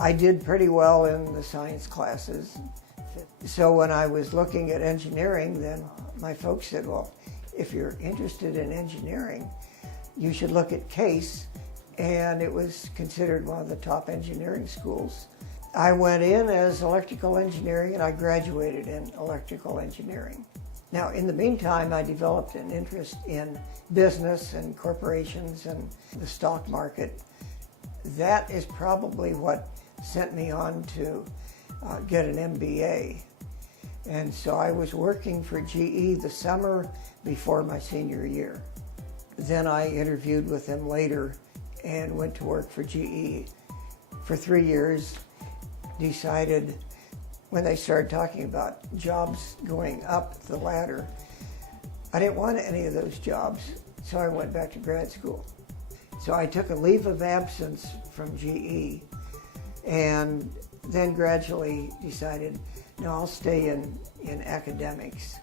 I did pretty well in the science classes. So when I was looking at engineering, then my folks said, well, if you're interested in engineering, you should look at CASE, and it was considered one of the top engineering schools. I went in as electrical engineering, and I graduated in electrical engineering. Now, in the meantime, I developed an interest in business and corporations and the stock market. That is probably what sent me on to get an MBA. And so I was working for GE the summer before my senior year. Then I interviewed with them later and went to work for GE for 3 years. Decided when they started talking about jobs going up the ladder, I didn't want any of those jobs, so I went back to grad school. So I took a leave of absence from GE and then gradually decided, no, I'll stay in academics.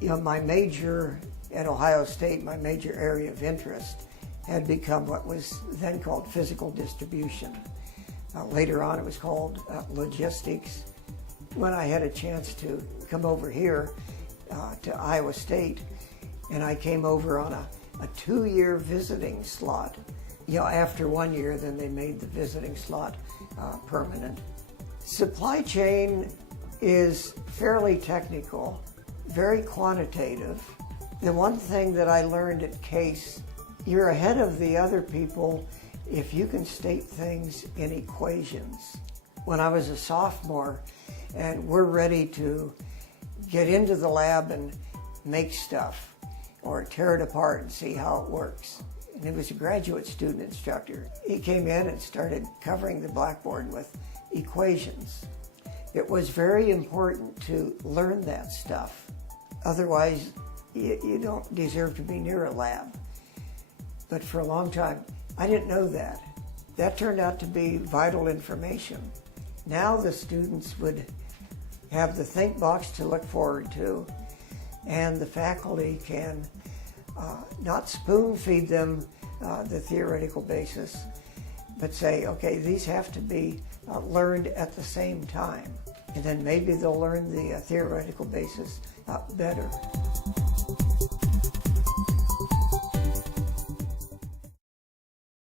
You know, my major at Ohio State, my major area of interest had become what was then called physical distribution. Later on it was called logistics. When I had a chance to come over here to Iowa State, and I came over on a 2-year visiting slot. You know, after 1 year, then they made the visiting slot permanent. Supply chain is fairly technical, very quantitative. The one thing that I learned at CASE, you're ahead of the other people if you can state things in equations. When I was a sophomore and we're ready to get into the lab and make stuff or tear it apart and see how it works. And he was a graduate student instructor. He came in and started covering the blackboard with equations. It was very important to learn that stuff. Otherwise, you don't deserve to be near a lab. But for a long time, I didn't know that. That turned out to be vital information. Now the students would have the think box to look forward to, and the faculty can not spoon feed them the theoretical basis, but say, okay, these have to be learned at the same time. And then maybe they'll learn the theoretical basis better.